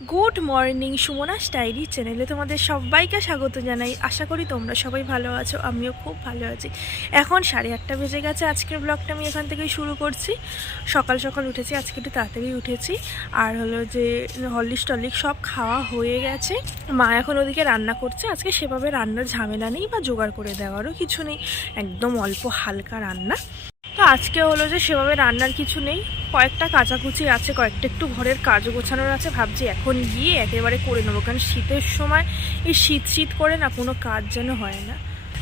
Good morning, Sumana স্টাইরি চ্যানেলে তোমাদের সবাইকে স্বাগত জানাই। আশা করি তোমরা সবাই ভালো আছো, আমিও খুব ভালো আছি। এখন সাড়ে আটটা বেজে গেছে, আজকের ব্লগটা আমি এখান থেকেই শুরু করছি। সকাল সকাল উঠেছি, আজকে একটু তাড়াতাড়ি উঠেছি। আর হলো যে হরলিক্স টলিক্স সব খাওয়া হয়ে গেছে। মা এখন ওদিকে রান্না করছে, আজকে সেভাবে রান্নার ঝামেলা নেই বা জোগাড় করে দেওয়ারও কিছু নেই। একদম অল্প হালকা রান্না। তো আজকে হলো যে সেভাবে রান্নার কিছু নেই। কয়েকটা কাচাকুচি আছে, কয়েকটা একটু ঘরের কাজ গোছানোর আছে। ভাবছি এখন গিয়ে একেবারে করে নেব, কারণ শীতের সময় এই শীত শীত করে না কোনো কাজ যেন হয় না।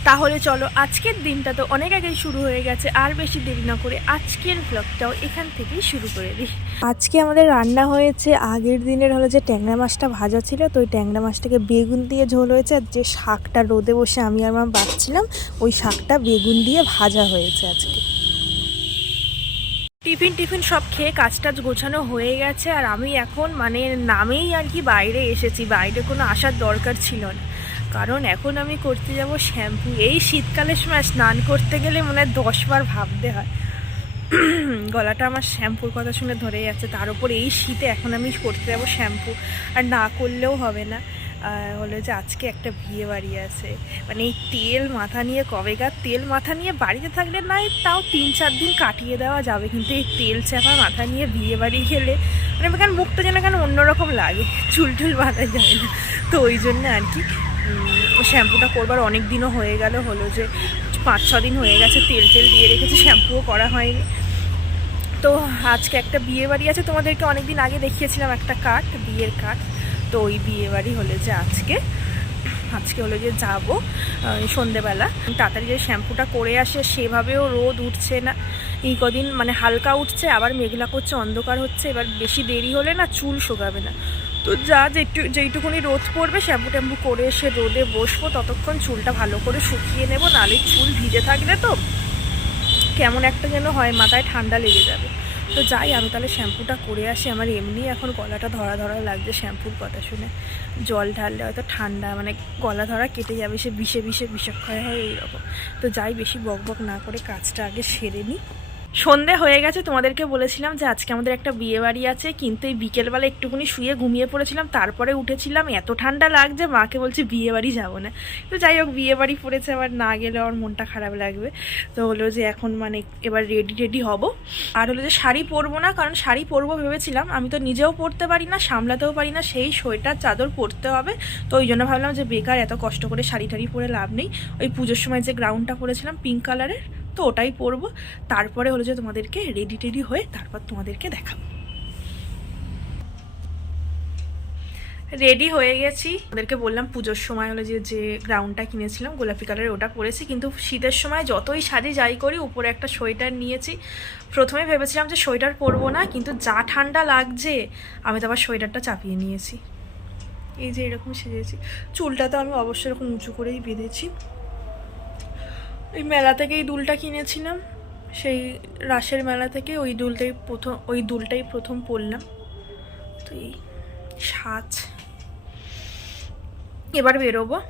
তাহলে চলো, আজকের দিনটা তো অনেক আগেই শুরু হয়ে গেছে, আর বেশি দেরি না করে আজকের ব্লগটাও এখান থেকেই শুরু করে দিই। আজকে আমাদের রান্না হয়েছে, আগের দিনের হলো যে ট্যাংরা মাছটা ভাজা ছিল, তো ওই ট্যাংরা মাছটাকে বেগুন দিয়ে ঝোল হয়েছে, আর যে শাকটা রোদে বসে আমি আর মা বাচ্ছিলাম, ওই শাকটা বেগুন দিয়ে ভাজা হয়েছে আজকে। টিফিন টিফিন সব খেয়ে কাজ টাজ গোছানো হয়ে গেছে আর আমি এখন মানে নামেই আর কি বাইরে এসেছি, বাইরে কোনো আসার দরকার ছিল না। কারণ এখন আমি করতে যাব শ্যাম্পু। এই শীতকালের সময় স্নান করতে গেলে মনে হয় দশবার ভাবতে হয়। গলাটা আমার শ্যাম্পুর কথা শুনে ধরে যাচ্ছে। তার উপর এই শীতে এখন আমি করতে যাব শ্যাম্পু। আর না করলেও হবে না। হলো যে আজকে একটা বিয়ে বাড়ি আছে। মানে এই তেল মাথা নিয়ে, কবেকার তেল মাথা নিয়ে বাড়িতে থাকলে না তাও তিন চার দিন কাটিয়ে দেওয়া যাবে। কিন্তু এই তেল চাপা মাথা নিয়ে বিয়ে বাড়ি গেলে মানে কেন মুখটা যেন কেন অন্যরকম লাগে? চুল টুল বাঁধা যায় না। তো ওই জন্য আর কি শ্যাম্পুটা করবার অনেক দিনও হয়ে গেল, হলো যে পাঁচ, ছ দিন হয়ে গেছে, তেল তেল দিয়ে রেখেছি, শ্যাম্পুও করা হয়নি। তো আজকে একটা বিয়ে বাড়ি আছে, তোমাদেরকে অনেক দিন আগে দেখিয়েছিলাম একটা কাঠ, বিয়ের কাঠ। তো ওই বিয়ে বাড়ি হলে যে আজকে আজকে হলো যে যাব সন্ধেবেলা। তাড়াতাড়ি যে শ্যাম্পুটা করে আসে, সেভাবেও রোদ উঠছে না। এই কদিন মানে হালকা উঠছে, আবার মেঘলা করছে, অন্ধকার হচ্ছে। এবার বেশি দেরি হলে না চুল শোকাবে না। তো যা যেটু, যেইটুকুনি রোদ পড়বে, শ্যাম্পু ট্যাম্পু করে এসে রোদে বসবো, ততক্ষণ চুলটা ভালো করে শুকিয়ে নেব। নালে চুল ভিজে থাকলে তো কেমন একটা যেন হয়, মাথায় ঠান্ডা লেগে যাবে। তো যাই, আমি তাহলে শ্যাম্পুটা করে আসি। আমার এমনি এখন গলাটা ধরা ধরা লাগছে শ্যাম্পুর কথা শুনে। জল ঢাললে হয়তো ঠান্ডা মানে গলা ধরা কেটে যাবে, সে বিষে বিষে বিষক্ষয় হয় এইরকম। তো যাই, বেশি বক বক না করে কাজটা আগে সেরে নিই সন্ধে হয়ে গেছে, তোমাদেরকে বলেছিলাম যে আজকে আমাদের একটা বিয়ে বাড়ি আছে, কিন্তু এই বিকেলবেলা একটুখানি শুয়ে ঘুমিয়ে পড়েছিলাম, তারপরে উঠেছিলাম, এত ঠান্ডা লাগছে, মাকে বলছি বিয়ে বাড়ি যাব না। তো যাই হোক, বিয়ে বাড়ি পড়েছে, আবার না গেলে আমার মনটা খারাপ লাগবে। তো হলো যে এখন মানে এবার রেডি রেডি হব। আর হলো যে শাড়ি পরবো না, কারণ শাড়ি পরবো ভেবেছিলাম, আমি তো নিজেও পরতে পারি না, সামলাতেও পারি না, সেই সোয়েটার, চাদর পরতে হবে। তো ওই জন্য ভাবলাম যে বেকার এত কষ্ট করে শাড়ি টাড়ি পরে লাভ নেই। ওই পুজোর সময় যে গ্রাউন্ডটা পরেছিলাম পিঙ্ক কালারের তো ওটাই পরবো। তারপরে হলো যে তোমাদেরকে রেডি টেডি হয়ে তারপর তোমাদেরকে দেখাবো। রেডি হয়ে গেছি। ওদেরকে বললাম পুজোর সময় হলো যে যে গ্রাউন্ডটা কিনেছিলাম, গোলাপি কালারের ওটা পরেছি। কিন্তু শীতের সময় যতই সাজি যাই করি, উপরে একটা সোয়েটার নিয়েছি। প্রথমে ভেবেছিলাম যে সোয়েটার পরবো না, কিন্তু যা ঠান্ডা লাগছে, আমি তো আবার সোয়েটারটা চাপিয়ে নিয়েছি। এই যে এরকম সেজেছি। চুলটা তো আমি অবশ্যই এরকম উঁচু করেই বেঁধেছি। ওই মেলা থেকে এই দুলটা কিনেছিলাম। সেই রাসের মেলা থেকে ওই দুলটাই প্রথম ওই দুলটাই প্রথম পরলাম। তো এই সাজ। এবার বেরোবো।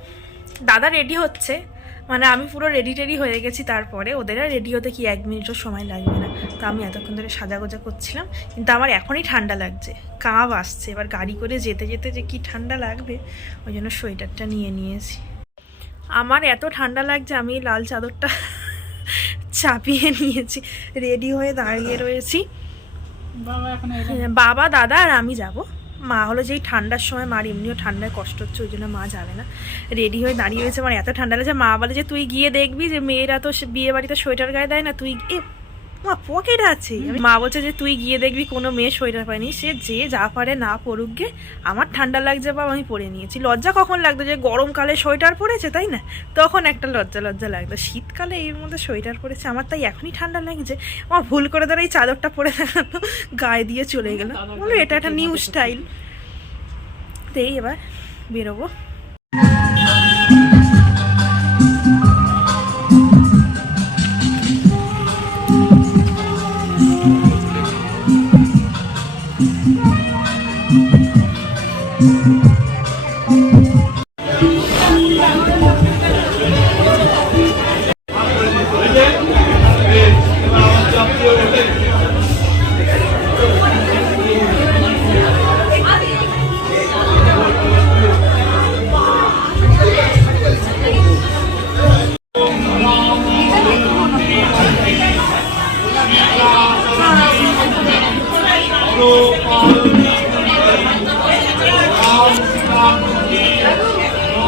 দাদা রেডি হচ্ছে। মানে আমি পুরো রেডি টেডি হয়ে গেছি তারপরে। ওদের আর রেডি হতে কি এক মিনিটও সময় লাগবে না। তো আমি এতক্ষণ ধরে সাজাগোজা করছিলাম। কিন্তু আমার এখনই ঠান্ডা লাগছে। কাঁপ আসছে। এবার গাড়ি করে যেতে যেতে যে কি ঠান্ডা লাগবে, ওই জন্য সোয়েটারটা নিয়ে নিয়েছি। আমার এত ঠান্ডা লাগছে আমি লাল চাদরটা চাপিয়ে নিয়েছি। রেডি হয়ে দাঁড়িয়ে রয়েছি। হ্যাঁ, বাবা দাদা আর আমি যাব। মা হলো যেই ঠান্ডার সময় মার এমনিও ঠান্ডায় কষ্ট হচ্ছে ওই জন্য মা যাবে না। রেডি হয়ে দাঁড়িয়ে রয়েছে আমার এত ঠান্ডা লাগছে। মা বলে যে তুই গিয়ে দেখবি যে মেয়েরা তো বিয়ে বাড়িতে সোয়েটার গায়ে দেয় না তুই এ মা পকেট আছে। মা বলছে যে তুই গিয়ে দেখবি কোনো মেয়ে সোয়েটার পায়নি সে যে যা পারে না পড়ুক গে। আমার ঠান্ডা লাগছে বা আমি পরে নিয়েছি। লজ্জা কখন লাগতো যে গরমকালে সোয়েটার পরেছে তাই না? তখন একটা লজ্জা লজ্জা লাগতো। শীতকালে এর মধ্যে সোয়েটার পরেছে আমার তাই এখনই ঠান্ডা লাগছে। আমার ভুল করে ধরো এই চাদরটা পরে দেখাতো গায়ে দিয়ে চলে গেল। বলো এটা একটা নিউ স্টাইল তো এই এবার বেরোবো।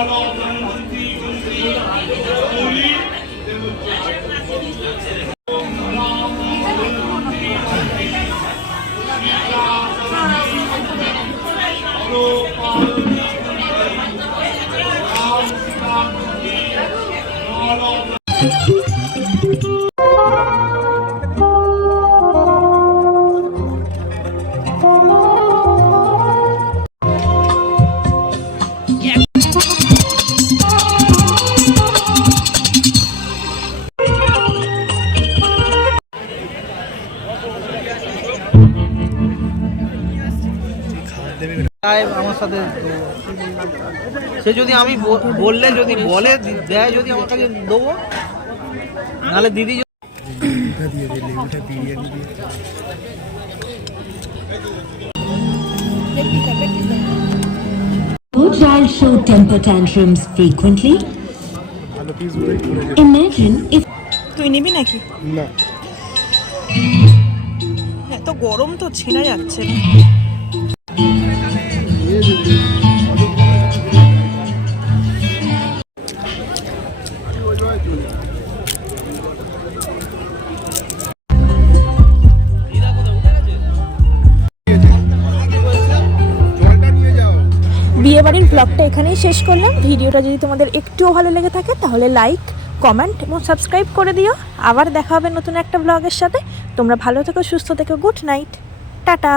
Marola. আমার সাথে সে যদি আমি বললে যদি বলে দেয় যদি আমার কাছে দেবো নাহলে দিদি Your child show temper tantrums frequently? Imagine if তুই নিবি নাকি? না। এত গরম তো ছেঁড়া যাচ্ছে না। বিয়েবাড়ির ব্লগটা এখানেই শেষ করলাম। ভিডিওটা যদি তোমাদের একটুও ভালো লেগে থাকে, তাহলে লাইক কমেন্ট এবং সাবস্ক্রাইব করে দিও। আবার দেখা হবে নতুন একটা ব্লগের সাথে। তোমরা ভালো থেকো, সুস্থ থেকো গুড নাইট টাটা।